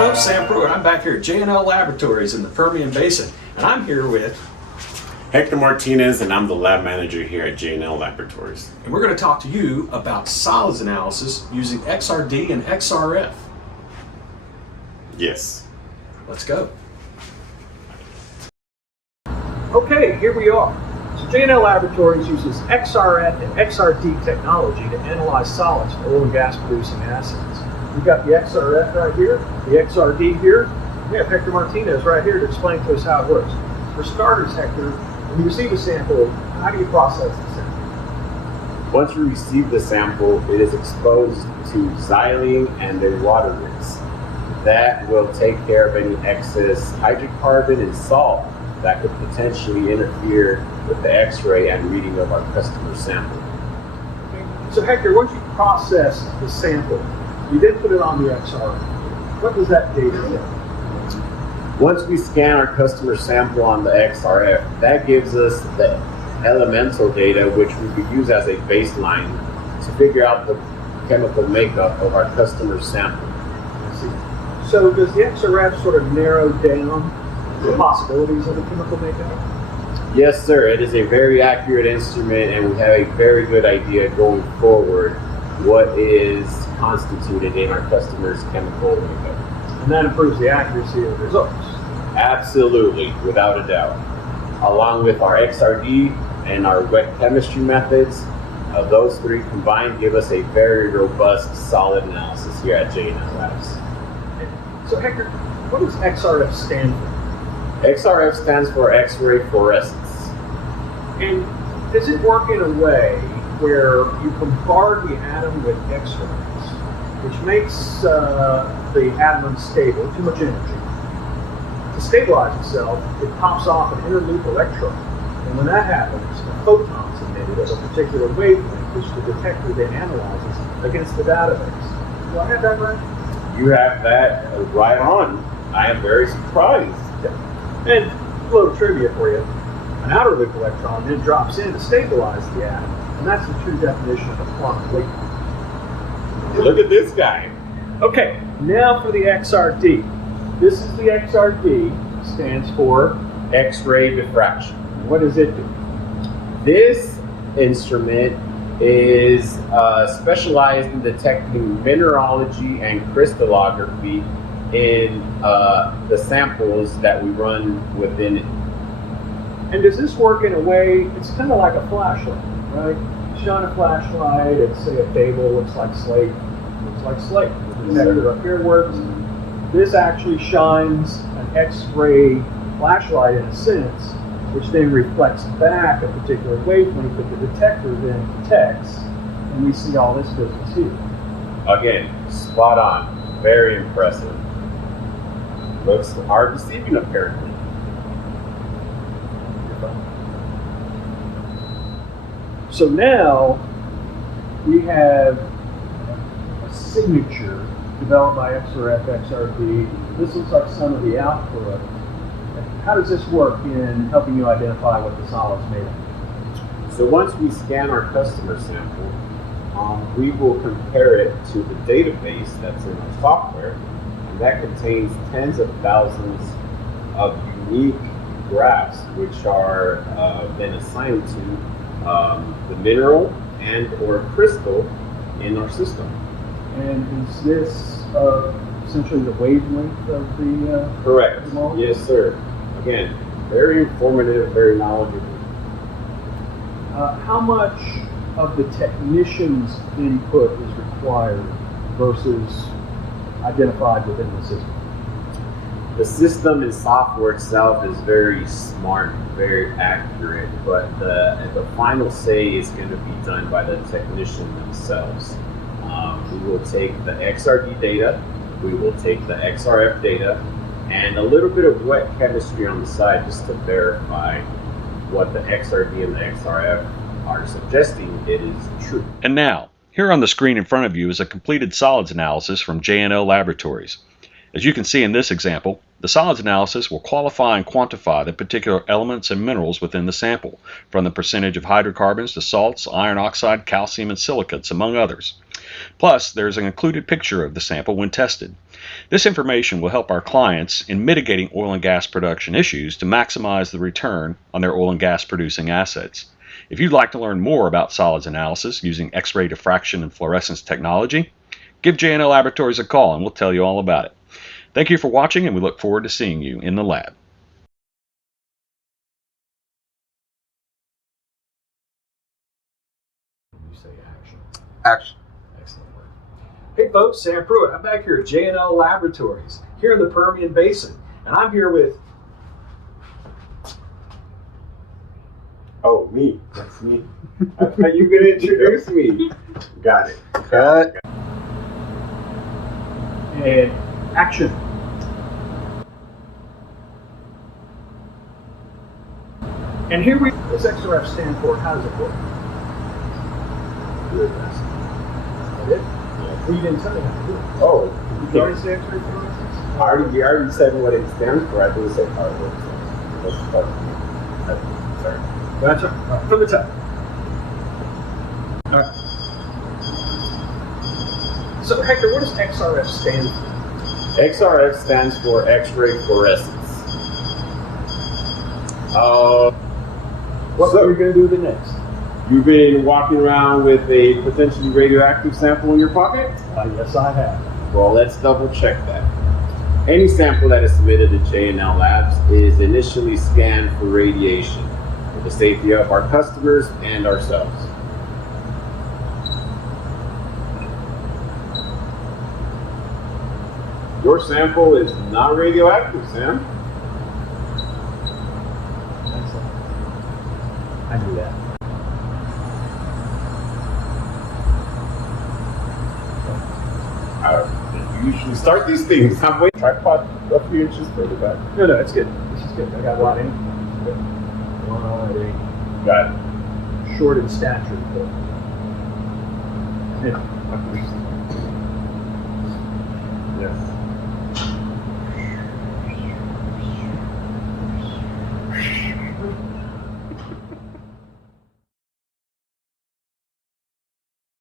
folks, Sam Pruitt. I'm back here at J&L Laboratories in the Permian Basin, and I'm here with Hector Martinez, and I'm the lab manager here at J&L Laboratories. And we're going to talk to you about solids analysis using XRD and XRF. Yes. Let's go. Okay, here we are. So J&L Laboratories uses XRF and XRD technology to analyze solids for oil and gas producing assets. We've got the XRF right here, the XRD here. We have Hector Martinez right here to explain to us how it works. For starters, Hector, when you receive a sample, how do you process the sample? Once you receive the sample, it is exposed to xylene and a water rinse. That will take care of any excess hydrocarbon and salt that could potentially interfere with the X-ray and reading of our customer sample. Okay. So Hector, once you process the sample, you then put it on the XRF. What does that data say? Once we scan our customer sample on the XRF, that gives us the elemental data, which we could use as a baseline to figure out the chemical makeup of our customer sample. I see. So does the XRF sort of narrow down the possibilities of the chemical makeup? Yes, sir. It is a very accurate instrument, and we have a very good idea going forward what is constituted in our customer's chemical makeup. And that improves the accuracy of the results. Absolutely, without a doubt. Along with our XRD and our wet chemistry methods, those three combined give us a very robust, solid analysis here at J&L Labs. So Hector, what does XRF stand for? XRF stands for X-ray fluorescence. And does it work in a way where you bombard the atom with X-rays, which makes the atom unstable, too much energy? To stabilize itself, it pops off an inner loop electron. And when that happens, a photon is emitted of a particular wavelength, which the detector then analyzes against the database. Do I have that right? You have that right on. I am very surprised. And a little trivia for you. An outer loop electron then drops in to stabilize the atom, and that's the true definition of a quantum leap. Look at this guy. Okay, now for the XRD. This is the XRD, stands for X-ray diffraction. What does it do? This instrument is specialized in detecting mineralogy and crystallography in the samples that we run within it. And does this work in a way, it's kind of like a flashlight, right? You shine a flashlight at, say, a table, looks like slate. The detector up here works. This actually shines an X-ray flashlight in a sense, which then reflects back a particular wavelength that the detector then detects, and we see all this business here. Again, spot on. Very impressive. Looks hard deceiving, apparently. So now we have a signature developed by XRF, XRD. This looks like some of the output. How does this work in helping you identify what the solid's made of? So once we scan our customer sample, we will compare it to the database that's in our software, and that contains tens of thousands of unique graphs which are then assigned to the mineral and or crystal in our system. And is this essentially the wavelength of the Correct. the molecule? Yes, sir. Again, very informative, very knowledgeable. How much of the technician's input is required versus identified within the system? The system and software itself is very smart, very accurate, but the final say is going to be done by the technician themselves. We will take the XRD data, we will take the XRF data, and a little bit of wet chemistry on the side just to verify what the XRD and the XRF are suggesting it is true. And now, here on the screen in front of you is a completed solids analysis from J&L Laboratories. As you can see in this example, the solids analysis will qualify and quantify the particular elements and minerals within the sample, from the percentage of hydrocarbons to salts, iron oxide, calcium, and silicates, among others. Plus, there's an included picture of the sample when tested. This information will help our clients in mitigating oil and gas production issues to maximize the return on their oil and gas producing assets. If you'd like to learn more about solids analysis using X-ray diffraction and fluorescence technology, give J&L Laboratories a call and we'll tell you all about it. Thank you for watching, and we look forward to seeing you in the lab. You say action. Action. Excellent work. Hey folks, Sam Pruitt. I'm back here at J&L Laboratories, here in the Permian Basin. And I'm here with... Oh, me. That's me. I thought you were going to introduce me. Got it. Cut. And action. And here we... What's XRF stand for? How does it work? Do it best. That it? Yeah. Well, you didn't tell me how to do it. Oh, You already say X-ray fluorescence? you already said what it stands for. I didn't say how it works. Let's start. Sorry. That's right. From the top. All right. So, Hector, what does XRF stand for? XRF stands for X-ray fluorescence. What are we going to do the next? You've been walking around with a potentially radioactive sample in your pocket? Yes, I have. Well, let's double check that. Any sample that is submitted to J&L Labs is initially scanned for radiation for the safety of our customers and ourselves. Your sample is not radioactive, Sam. Excellent. I knew that. You usually start these things. I'm waiting. Tripod a few inches further back. No, it's good. This is good. I got a lot in. Wide, Got it. short in stature. But... Yeah.